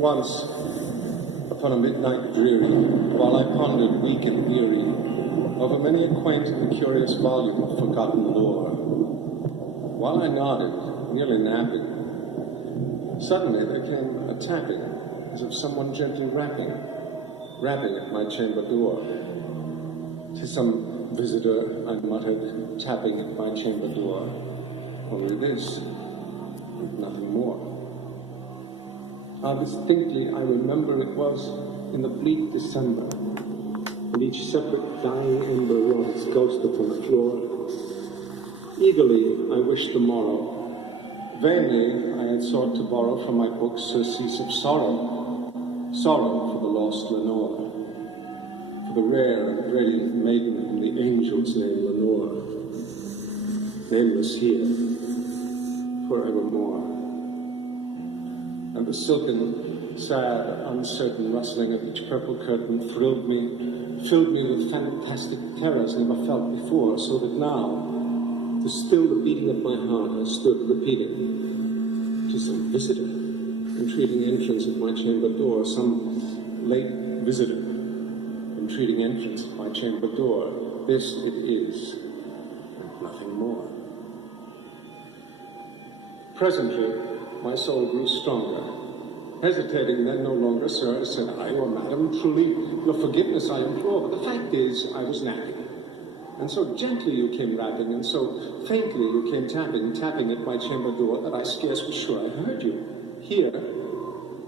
Once, upon a midnight dreary, while I pondered weak and weary over many a quaint and curious volume of forgotten lore, while I nodded, nearly napping, suddenly there came a tapping, as of someone gently rapping at my chamber door. "'Tis some visitor," I muttered, tapping at my chamber door. "Only this, nothing more." How distinctly I remember it was in the bleak December, and each separate dying ember wrought its ghost upon the floor. Eagerly I wished the morrow. Vainly I had sought to borrow from my books surcease of sorrow, sorrow for the lost Lenore, for the rare and brilliant maiden whom the angels name Lenore, nameless here, forevermore. And the silken, sad, uncertain rustling of each purple curtain filled me with fantastic terrors never felt before, so that now, to still the beating of my heart, I stood repeating, "'Tis some visitor, entreating entrance at my chamber door, some late visitor, entreating entrance at my chamber door. This it is, and nothing more." Presently, my soul grew stronger. Hesitating then no longer, "Sir," said I, "or madam, truly your forgiveness I implore, but the fact is I was napping. And so gently you came rapping, and so faintly you came tapping at my chamber door, that I scarce was sure I heard you. Here,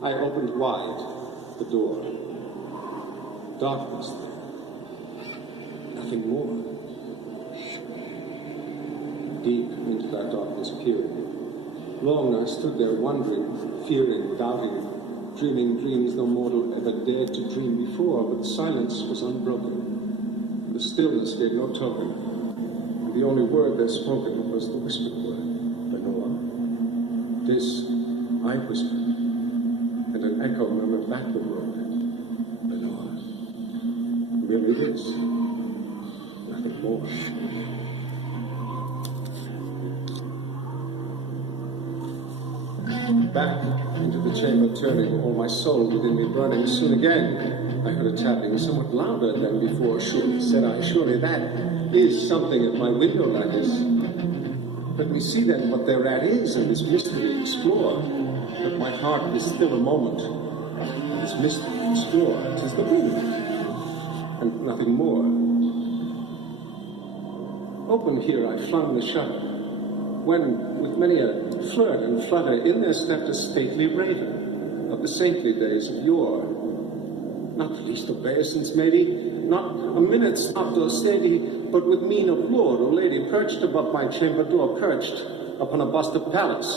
I opened wide the door. Darkness there. Nothing more. Deep into that darkness peering. Long I stood there wondering, fearing, doubting, dreaming dreams no mortal ever dared to dream before, but the silence was unbroken. The stillness gave no token, and the only word there spoken was the whispered word, "Lenore." This I whispered, and an echo murmured back the word, "Lenore." Merely this, nothing more. Back into the chamber turning, all my soul within me burning. Soon again I heard a tapping, somewhat louder than before. "Surely," said I, "surely that is something at my window lattice. Let me see then what thereat is, and this mystery explore. Let my heart be still a moment, this mystery explore. 'Tis the wind, and nothing more." Open here I flung the shutter, when, with many a flirt and flutter, in there stepped a stately raven of the saintly days of yore. Not the least obeisance, maybe, not a minute stopped or steady, but with mien of lord or lady, perched above my chamber door, perched upon a bust of Pallas,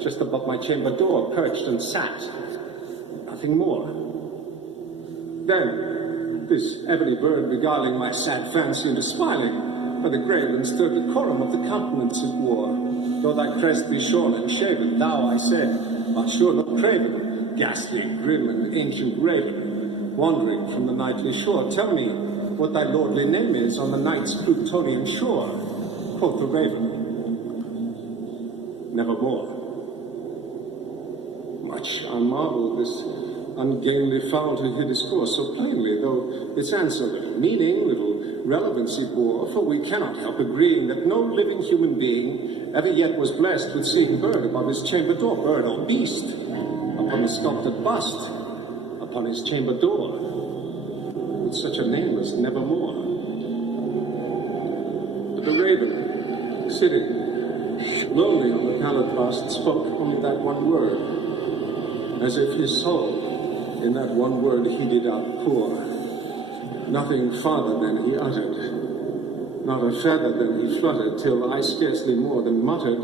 just above my chamber door, perched and sat. Nothing more. Then, this ebony bird beguiling my sad fancy into smiling, by the grave and stirred decorum of the countenance it wore. "Though thy crest be shorn and shaven, thou," I said, "art sure not craven, ghastly, grim, and ancient raven, wandering from the nightly shore. Tell me what thy lordly name is on the night's Plutonian shore." Quoth the raven, "Nevermore." Much I marveled this ungainly fowl to hear discourse so plainly, though its answer little meaning, little relevancy bore, for we cannot help agreeing that no living human being ever yet was blessed with seeing bird above his chamber door, bird or beast, upon the sculpted bust, upon his chamber door, with such a name as Nevermore. But the raven, sitting lonely on the pallid bust, spoke only that one word, as if his soul in that one word he did outpour. Nothing farther than he uttered, not a feather than he fluttered, till I scarcely more than muttered,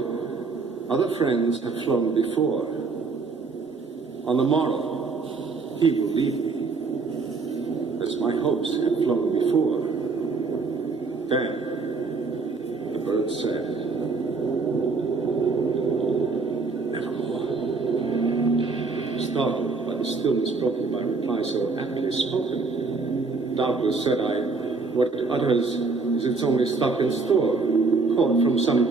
"Other friends have flown before. On the morrow he will leave me, as my hopes have flown before." Then the bird said, "Nevermore." Startled by the stillness broken by reply so aptly spoken, "Doubtless," said I, "what it utters is its only stock in store, caught from some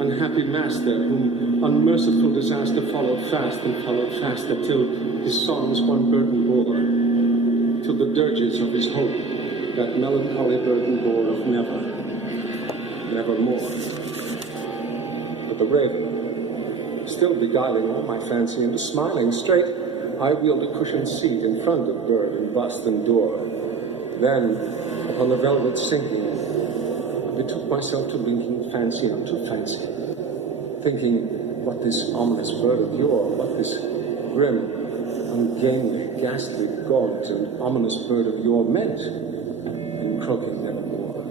unhappy master, whom unmerciful disaster followed fast and followed faster, till his songs one burden bore, till the dirges of his hope that melancholy burden bore of never, nevermore. But the raven, still beguiling all my fancy into smiling straight, I wheeled a cushioned seat in front of bird and bust and door. Then, upon the velvet sinking, I betook myself to linking fancy unto fancy, thinking what this ominous bird of yore, what this grim, ungainly, ghastly, gaunt, and ominous bird of yore meant in croaking nevermore.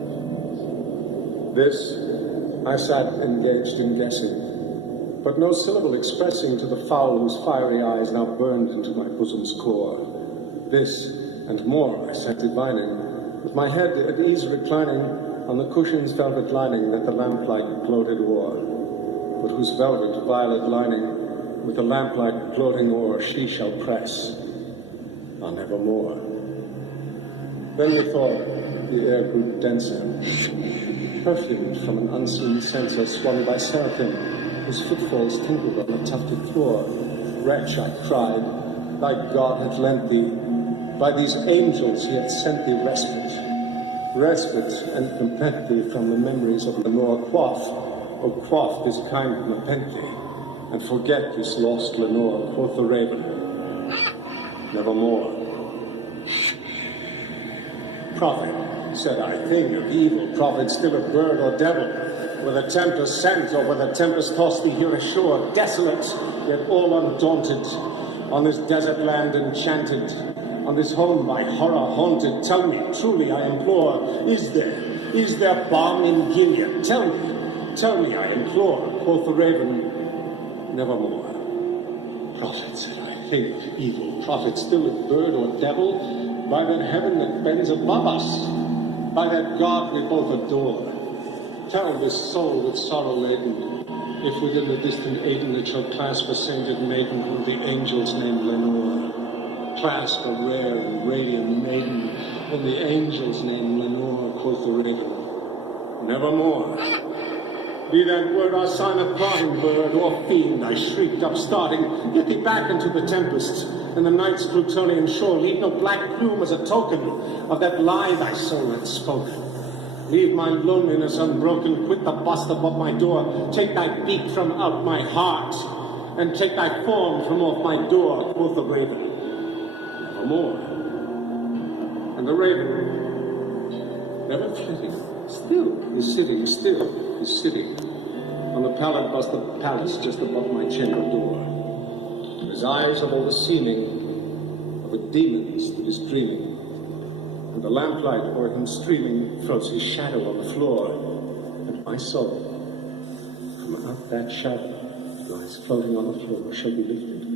This I sat engaged in guessing, but no syllable expressing to the fowl whose fiery eyes now burned into my bosom's core. This and more I sat divining, with my head at ease reclining on the cushion's velvet lining that the lamplight gloated o'er, but whose velvet violet lining with the lamplight gloating o'er she shall press on evermore. Then methought the air grew denser, perfumed from an unseen censer swung by seraphim, whose footfalls tinkled on the tufted floor. Wretch, I cried, thy God hath lent thee, by these angels he hath sent thee respite, and content thee from the memories of Lenore. Quaff this kind nepenthe, and forget this lost Lenore. Quoth the raven, nevermore. Prophet, said I, thing of evil, prophet, still a bird or devil, whether tempest sent or whether tempest tossed thee here ashore, desolate, yet all undaunted, on this desert land enchanted, on this home by horror haunted. Tell me, truly I implore, is there balm in Gilead? Tell me, I implore. Quoth the raven, nevermore. Prophet, said I, think of evil, prophet, still a bird or devil, by that heaven that bends above us, by that God we both adore. Tell this soul with sorrow laden, if within the distant Aden it shall clasp a sainted maiden whom the angels name Lenore. Clasp a rare and radiant maiden whom the angels name Lenore. Quoth the raven, nevermore. Be that word our sign of parting, bird or fiend, I shrieked upstarting, get thee back into the tempest, and the night's Plutonian shore. Leave no black plume as a token of that lie thy soul hath spoken. Leave my loneliness unbroken, quit the bust above my door, take thy beak from out my heart, and take thy form from off my door. Quoth the raven, nevermore. And the raven, never flitting, still is sitting, on the pallid bust of palace just above my chamber door. His eyes have all the seeming of a demon's that is dreaming, and the lamplight o'er him streaming throws his shadow on the floor, and my soul, from out that shadow, lies floating on the floor, shall be lifted